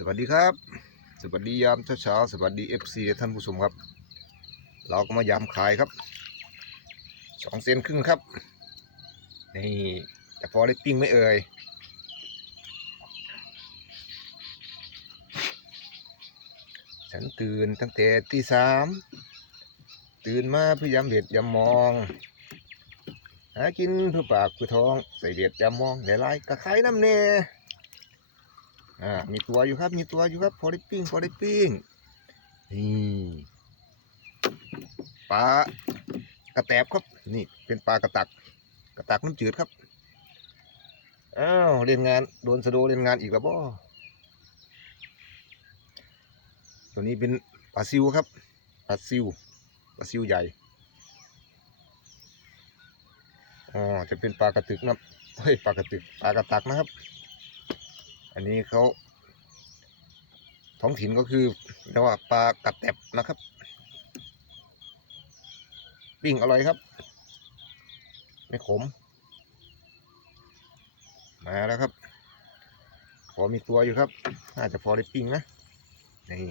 สวัสดีครับ สวัสดียามเช้าๆสวัสดีเอฟซีท่านผู้ชมครับ เราก็มายามขายครับสองเซนครึ่งครับนี่จะพอได้ปิ้งไม่เอ่ยฉันตื่นตั้งแต่ที่สามตื่นมาเพื่อยำเด็ดยำมองหากินเพื่อปากเพื่อท้องใส่เด็ดยำมองหลายๆกระไข่น้ำเน่ อ่ามีตัวอยู่ครับ มีตัวอยู่ครับพอได้ปิ้งพอได้ปิ้งนี่ปลากระแตบครับ นี่เป็นปลากระตัก กระตักน้ำจืดครับอ้าวเล่นงานโดนสะโดเล่นงานอีกแล้วบ่ตัวนี้เป็นปลาซิวครับปลาซิวปลาซิวใหญ่อ๋อจะเป็นปลากระตึกนะเฮ้ยปลากระตึกปลากระตักนะครับ อันนี้เขาท้องถิ่นก็คือเรียกว่าปลากระแตบนะครับ ปิ้งอร่อยครับ ไม่ขม มาแล้วครับ พอมีตัวอยู่ครับ น่าจะพอได้ปิ้งนะ นี่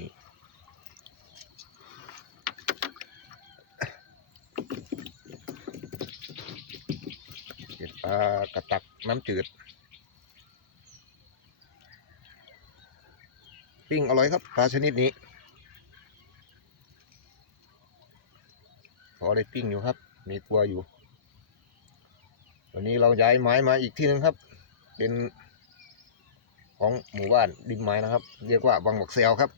เป็นปลากระตักน้ำจืด ปิ้งอร่อยครับปลาชนิดนี้ พอได้ปิ้งอยู่ครับ มีตัวอยู่ วันนี้เราย้ายไม้มาอีกที่หนึงครับ เป็นของหมู่บ้านดินไม้นะครับ เรียกว่าวังบักเซลครับ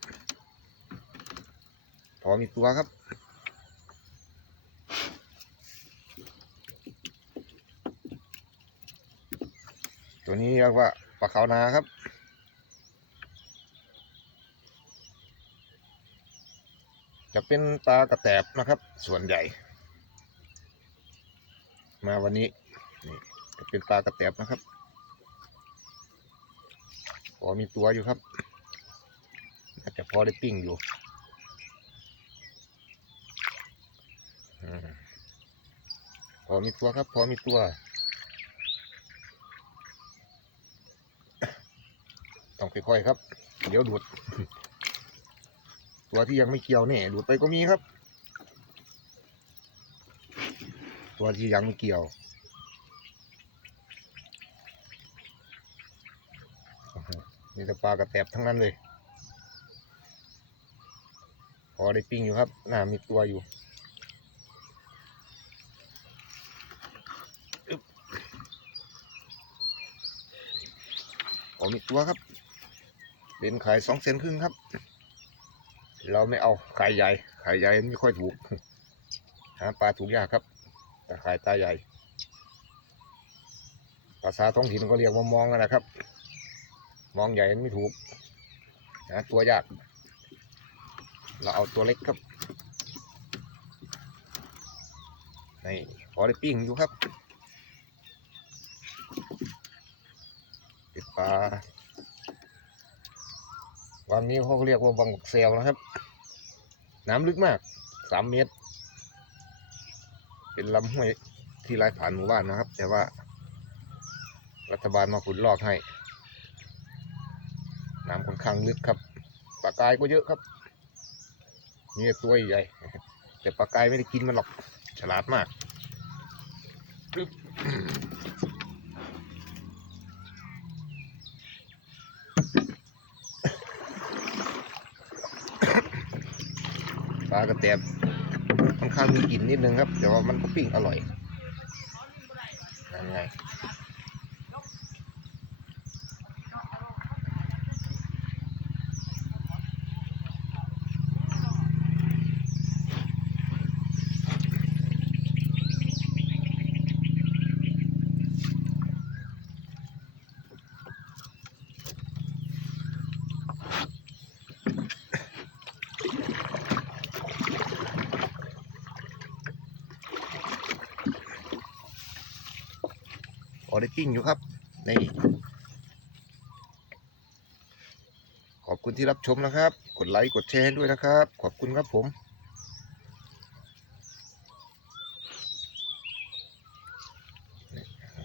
พอมีตัวครับตัวนี้เรียกว่าปลาขาวนาครับ จะเป็นปลากระแตบนะครับ ส่วนใหญ่ มาวันนี้นี่จะเป็นปลากระแตบนะครับพอมีตัวอยู่ครับน่าจจะพอได้ปิ้งอยู่อพอมีตัวครับ พอมีตัว ต้องค่อยๆครับ เดี๋ยวดูด ตัวที่ยังไม่เกี่ยวเนี่ยดูดไปก็มีครับ ตัวที่ยังไม่เกี่ยวมีแต่ปลากระแตบทั้งนั้นเลย พอได้ปิ้งอยู่ครับ น่ามีตัวอยู่ออมีตัวครับ เป็นขายสองเซนครึ่งครับ เราไม่เอาไข่ใหญ่ไข่ใหญ่ไม่ค่อยถูก หาปลาถูกยากครับแต่ไข่ตาใหญ่ ภาษาท้องถิ่นก็เรียกว่ามองนั่นะครับ มองใหญ่ไม่ถูกหาตัวยาก เราเอาตัวเล็กครับนี่พอได้ปิ้งอยู่ครับป็นปลา วังนี้เขาเรียกว่าวังบักเซลนะครับ น้ำลึกมากสามเมตร เป็นลำห้วยที่ไหลผ่านหมู่บ้านนะครับ แต่ว่า รัฐบาลมาขุดลอกให้ น้ำค่อนข้างลึกครับปลากายก็เยอะครับนี่ตัวใหญ่แต่ปลากายไม่ได้กินมันหรอกฉลาดมาก ปลากระแตบค่อนข้างมีกลิ่นนิดนึงครับแต่ว่ามันก็ปิ้งอร่อยนั่นไง พอได้ปิ้งอยู่ครับในขอบคุณที่รับชมนะครับ กดไลค์กดแชร์ให้ด้วยนะครับ ขอบคุณครับผม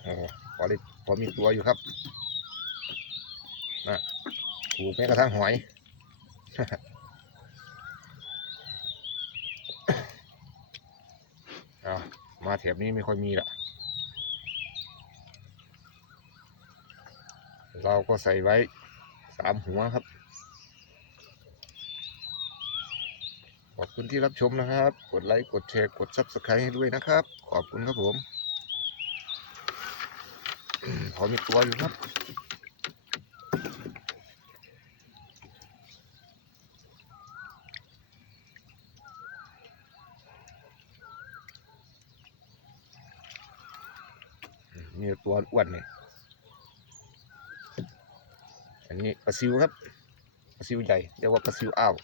โอ้โหพอพอมีตัวอยู่ครับนะถูกแม้กระทั่งหอยอามาแถบนี้ไม่ค่อยมีละ เราก็ใส่ไว้สามหัวครับ ขอบคุณที่รับชมนะครับ กดไลค์กดแชร์กด Subscribe ให้ด้วยนะครับ ขอบคุณครับผมพอมีตัวอยู่ครับมีตัวอ้วนเนี่ย นนี้ปลาซิวครับปลาซิวใหญ่เรียกว่าปลาซิวอ้าว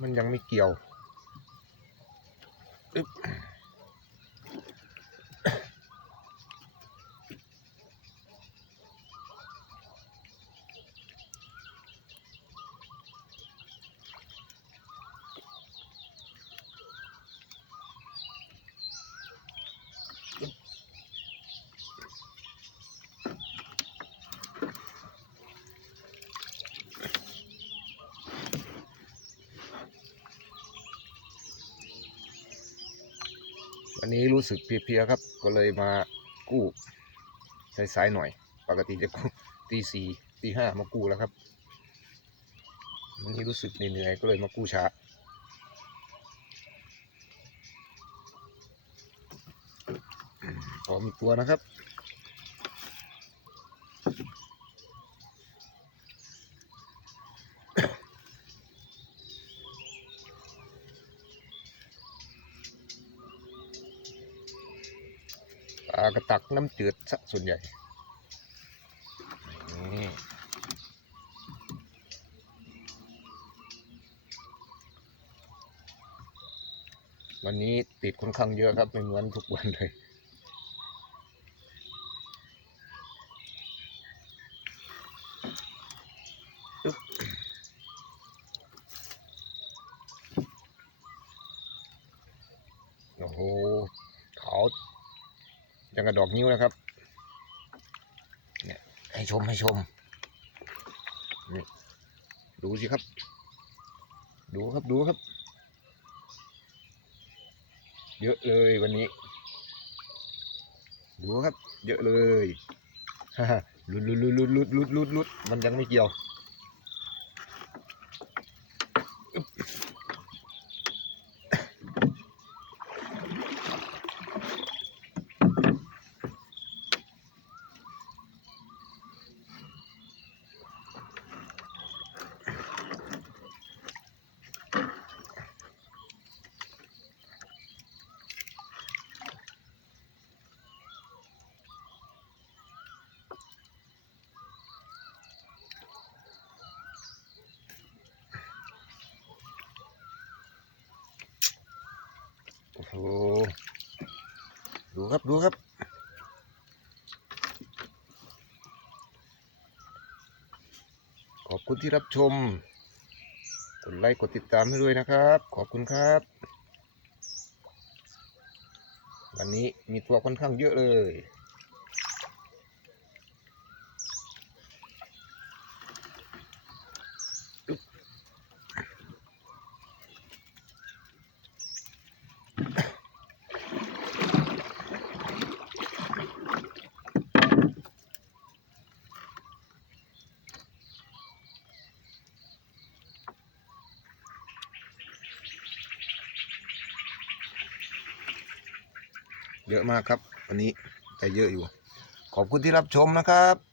มันยังไม่เกี่ยว วันนี้รู้สึกเพลียๆครับ ก็เลยมากู้สายๆหน่อย ปกติจะกู้ตีสี่ตีห้ามากู้แล้วครับวันนี้รู้สึกเหนื่อยๆก็เลยมากู้ช้าพอมีตัวนะครับ กระตักน้ำจืดซะส่วนใหญ่วันนี้ติดค่อนข้างเยอะครับไม่เหมือนทุกวันเลย กับดอกนิ้วนะครับเนี่ยให้ชมให้ชมนี่ดูสิครับ ดูครับดูครับ เยอะเลยวันนี้ ดูครับ เยอะเลยลุดลุดลุดลุดลุดลุดลุดมันยังไม่เกี่ยว อ้ดูครับดูครับขอบคุณที่รับชม กดไลค์กดติดตามให้ด้วยนะครับ ขอบคุณครับ วันนี้มีตัวค่อนข้างเยอะเลย เยอะมากครับ วันนี้แต่เยอะอยู่ ขอบคุณที่รับชมนะครับ